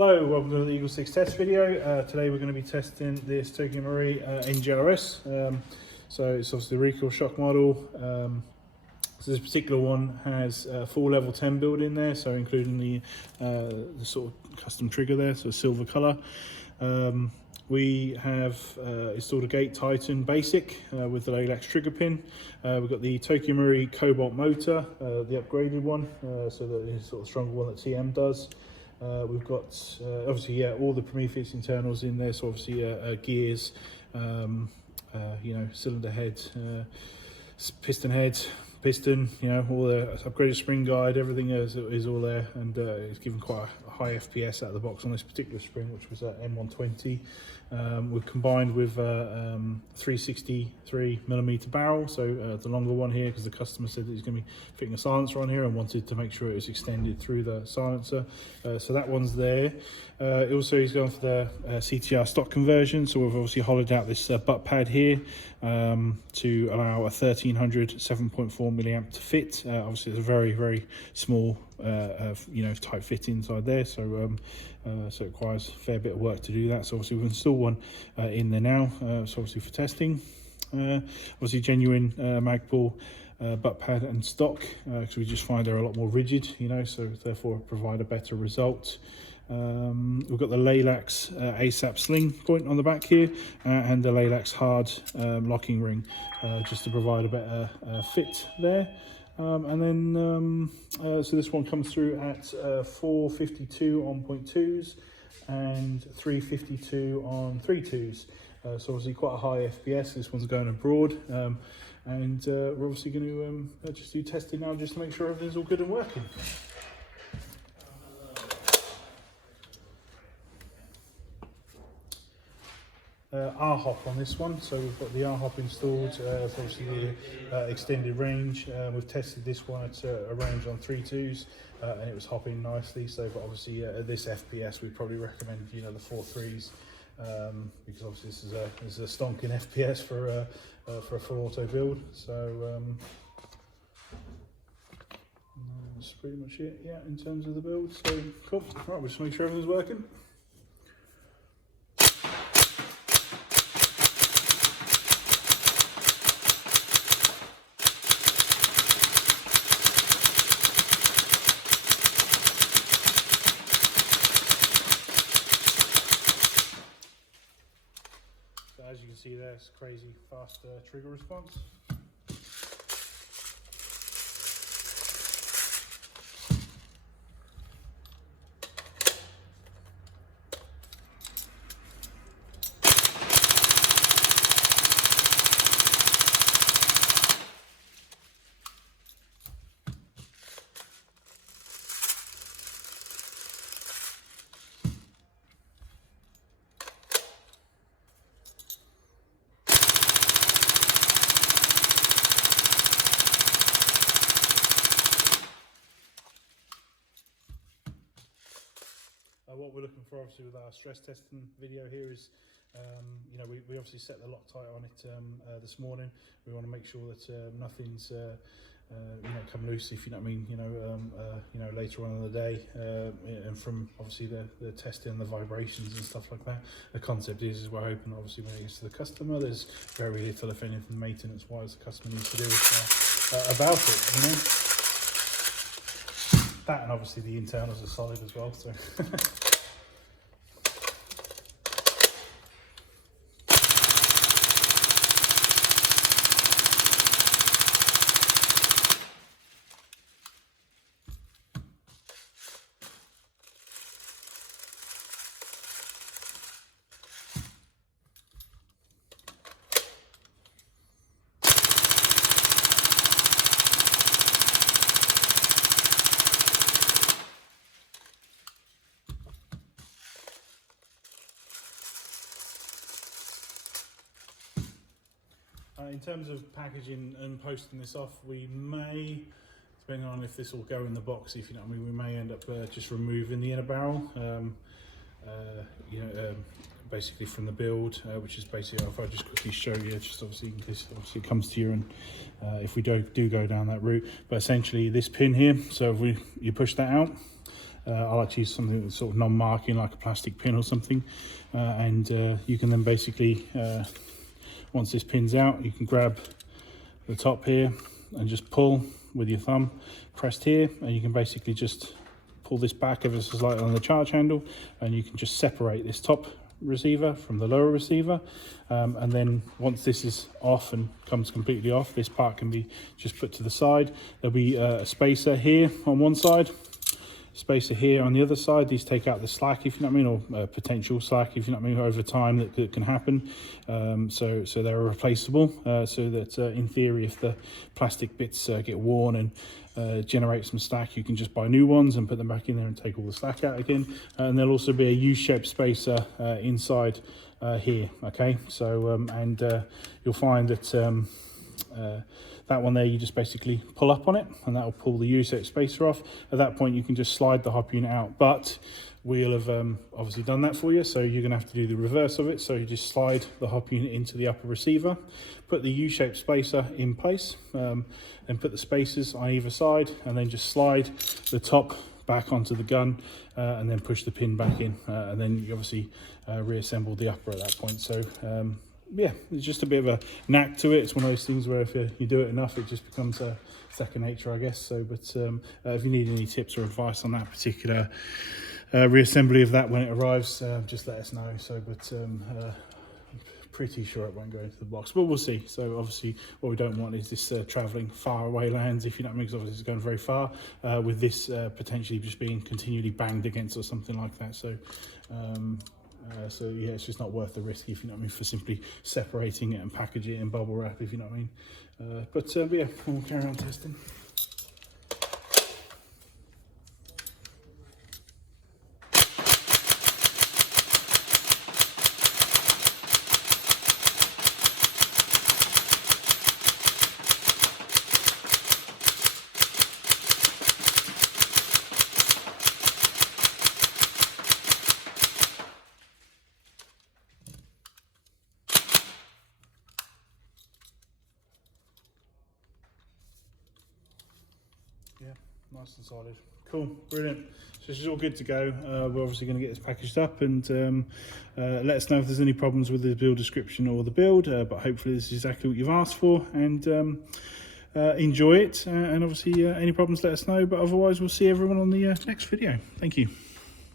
Hello, welcome to the EagleSix test video. Today we're going to be testing this Delta NGRS. So it's obviously the recoil shock model. So this particular one has a full level 10 build in there, so including the sort of custom trigger there, so silver colour. We have installed a Gate Titan basic with the Lalax trigger pin. We've got the Tokyo Marui cobalt motor, the upgraded one, so that is sort of stronger one that TM does. We've got obviously all the Prometheus internals in there, so obviously gears, you know, cylinder head, piston head, piston, you know, all the upgraded spring guide, everything is all there, and it's given quite a high FPS out of the box on this particular spring, which was M120. We've combined with 363mm barrel, so the longer one here, because the customer said that he's going to be fitting a silencer on here and wanted to make sure it was extended through the silencer, so that one's there. Also, he's going for the CTR stock conversion, so we've obviously hollowed out this butt pad here to allow a 1300 7.4 milliamp to fit. Obviously, it's a very small, you know, tight fit inside there, so so it requires a fair bit of work to do that. So obviously we've installed one in there now, so obviously for testing. Obviously genuine Magpul butt pad and stock, because we just find they're a lot more rigid, you know, so therefore provide a better result. We've got the Lalax ASAP sling point on the back here, and the Lalax hard locking ring, just to provide a better fit there. And then so this one comes through at 452 on 0.2s and 352 on 3.2s. So obviously quite a high FPS. This one's going abroad, and we're obviously going to just do testing now, just to make sure everything's all good and working. RHop on this one, so we've got the RHop installed, obviously the extended range. We've tested this one at a range on 3.2s, and it was hopping nicely. So, but obviously at this FPS, we probably recommend, you know, the 4.3s, because obviously this is a stonking FPS for a full auto build. So that's pretty much it, yeah, in terms of the build. So cool. Right, we'll just make sure everything's working. As you can see there, it's crazy fast trigger response. What we're looking for, obviously, with our stress testing video here is, you know, we obviously set the Loctite on it this morning. We want to make sure that nothing's, you know, come loose, if you know what I mean. You know, later on in the day, and from obviously the testing and the vibrations and stuff like that. The concept is we're hoping, obviously, when it gets to the customer, there's very little, if anything, maintenance-wise, the customer needs to do about it. You know, that, and obviously the internals are solid as well. So. In terms of packaging and posting this off, we may, depending on if this will go in the box, if you know what I mean, we may end up just removing the inner barrel, you know, basically from the build, which is basically, if I just quickly show you, just obviously in case obviously it comes to you, and if we do go down that route. But essentially this pin here, so if you push that out, I like to use something that's sort of non-marking, like a plastic pin or something, and you can then basically, once this pin's out, you can grab the top here and just pull with your thumb pressed here, and you can basically just pull this back ever so slightly on the charge handle, and you can just separate this top receiver from the lower receiver, and then once this is off and comes completely off, this part can be just put to the side. There'll be a spacer here on one side, spacer here on the other side. These take out the slack, if you know what I mean, or potential slack, if you know what I mean, over time that can happen. So they're replaceable, so that in theory, if the plastic bits get worn and generate some slack, you can just buy new ones and put them back in there and take all the slack out again. And there'll also be a U-shaped spacer inside here. Okay, so you'll find that that one there, you just basically pull up on it and that will pull the U-shaped spacer off. At that point you can just slide the hop unit out, but we'll have obviously done that for you, so you're going to have to do the reverse of it. So you just slide the hop unit into the upper receiver, put the U-shaped spacer in place, and put the spacers on either side, and then just slide the top back onto the gun, and then push the pin back in, and then you obviously reassemble the upper at that point. So yeah, it's just a bit of a knack to it. It's one of those things where if you do it enough, it just becomes second nature, I guess. So, but if you need any tips or advice on that particular reassembly of that when it arrives, just let us know. So, but pretty sure it won't go into the box, but we'll see. So obviously what we don't want is this traveling far away lands, if you know what I mean, because obviously it's going very far, with this potentially just being continually banged against or something like that. So so yeah, it's just not worth the risk, if you know what I mean, for simply separating it and packaging it in bubble wrap, if you know what I mean. But yeah, we'll carry on testing. Yeah, nice and solid. Cool, brilliant. So this is all good to go. We're obviously going to get this packaged up, and let us know if there's any problems with the build description or the build, but hopefully this is exactly what you've asked for, and enjoy it. And obviously any problems, let us know, but otherwise we'll see everyone on the next video. Thank you.